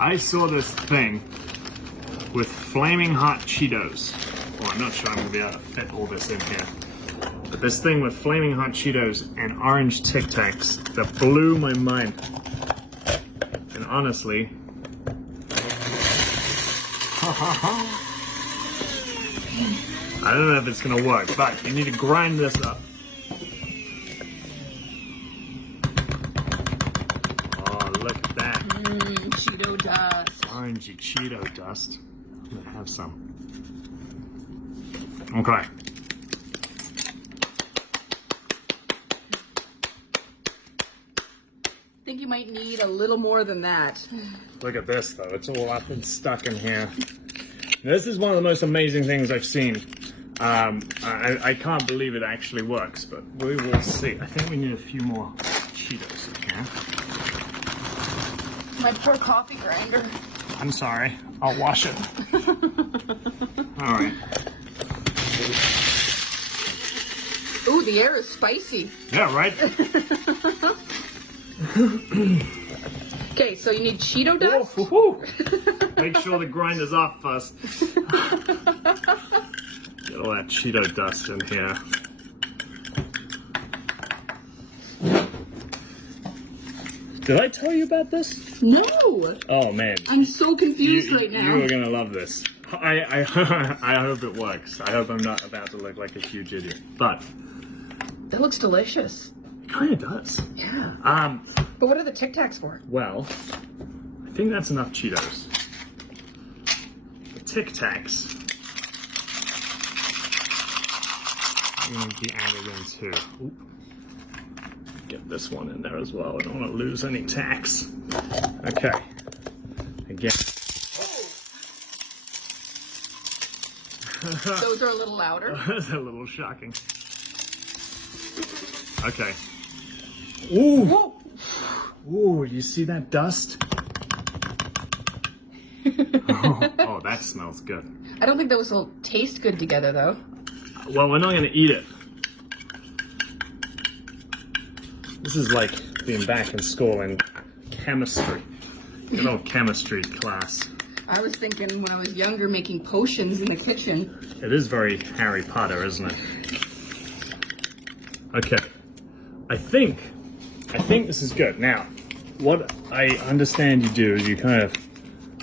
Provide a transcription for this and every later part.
I saw this thing with flaming hot Cheetos. Well, I'm not sure I'm gonna be able to fit all this in here. But this thing with flaming hot Cheetos and orange Tic Tacs that blew my mind. And honestly, I don't know if it's gonna work, but you need to grind this up. Oh, look at that. Cheeto dust. Orangey Cheeto dust. I'm gonna have some. Okay. I think you might need a little more than that. Look at this though, it's all up and stuck in here. This is one of the most amazing things I've seen. I can't believe it actually works, but we will see. I think we need a few more Cheetos in here. My poor coffee grinder. I'm sorry, I'll wash it. Alright. Ooh, the air is spicy. Yeah, right? Okay, so you need Cheeto dust? Whoa, make sure the grinder's off first. Get all that Cheeto dust in here. Did I tell you about this? No! Oh man. I'm so confused right now. You are gonna love this. I hope it works. I hope I'm not about to look like a huge idiot. But That looks delicious. it kind of does. Yeah. But what are the Tic Tacs for? Well, I think that's enough Cheetos. The Tic Tacs are going to be added in too. Oop. Get this one in there as well. I don't want to lose any tax. Okay. Again. Those are a little louder. That's a little shocking. Okay. Ooh. Whoa. Ooh, you see that dust? Oh, that smells good. I don't think those will taste good together, though. Well, we're not going to eat it. This is like being back in school in chemistry. Good old chemistry class. I was thinking when I was younger making potions in the kitchen. It is very Harry Potter, isn't it? Okay. I think this is good. Now, what I understand you do is you kind of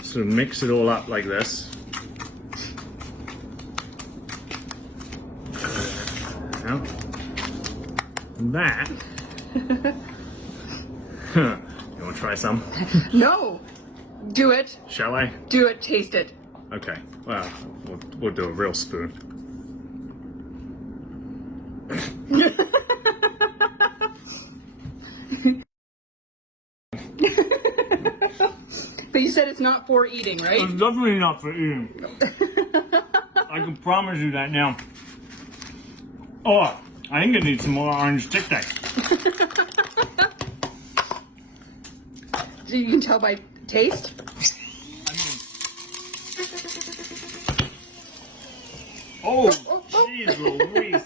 sort of mix it all up like this. Now, that. You want to try some? No! Do it. Shall I? Do it. Taste it. Okay. Well, we'll do a real spoon. But you said it's not for eating, right? It's definitely not for eating. I can promise you that now. Oh, I think I need some more orange Tic Tacs. You can tell by taste? Oh, jeez Louise.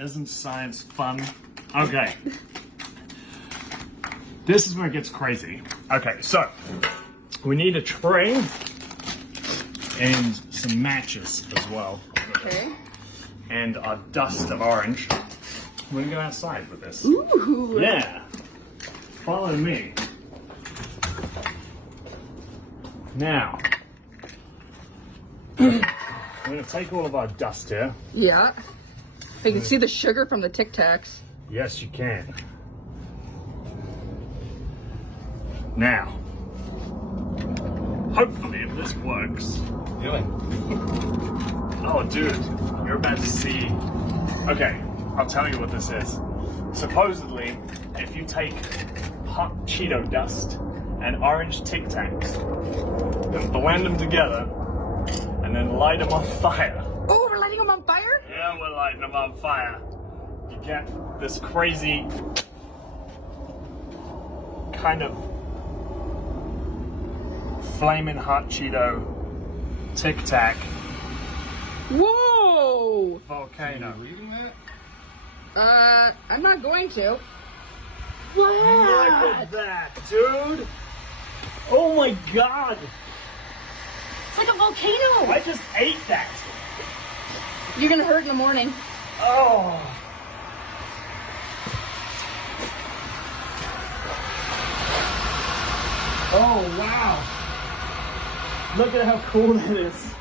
Isn't science fun? Okay. This is where it gets crazy. Okay, so we need a tray and some matches as well. Okay. And a dust of orange. We're gonna go outside with this. Ooh. Yeah. Follow me. Now, we're gonna take all of our dust here. Yeah. You can see the sugar from the Tic Tacs. Yes, you can. Now, hopefully if this works. Oh, dude, you're about to see. Okay, I'll tell you what this is. Supposedly, if you take hot Cheeto dust and orange Tic Tacs, then blend them together, and then light them on fire. Oh, we're lighting them on fire? Yeah, we're lighting them on fire. You get this crazy kind of flaming hot Cheeto Tic Tac Whoa! volcano. I'm not going to. Look at that, dude. Oh my god. It's like a volcano. I just ate that. You're gonna hurt in the morning. Oh. Oh, wow. Look at how cool that is.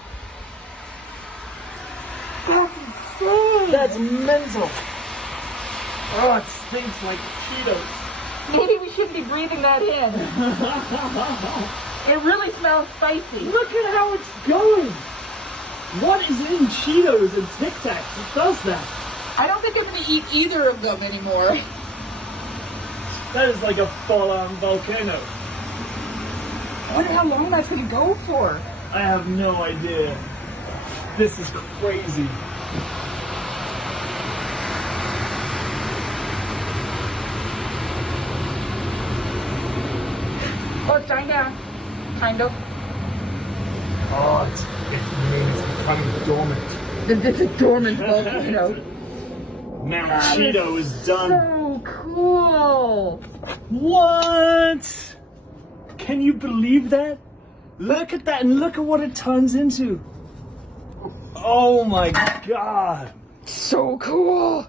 That's insane. That's mental. Oh, it stinks like Cheetos. Maybe we shouldn't be breathing that in. It really smells spicy. Look at how it's going. What is in Cheetos and Tic Tacs that does that? I don't think I'm gonna eat either of them anymore. That is like a full-on volcano. I wonder how long that's gonna go for. I have no idea. This is crazy. Oh, it's dying down. Kind of. Oh, it's becoming dormant. It's a dormant volcano. Mount Cheeto is done. So cool. What? Can you believe that? Look at that and look at what it turns into. Oh my god. So cool.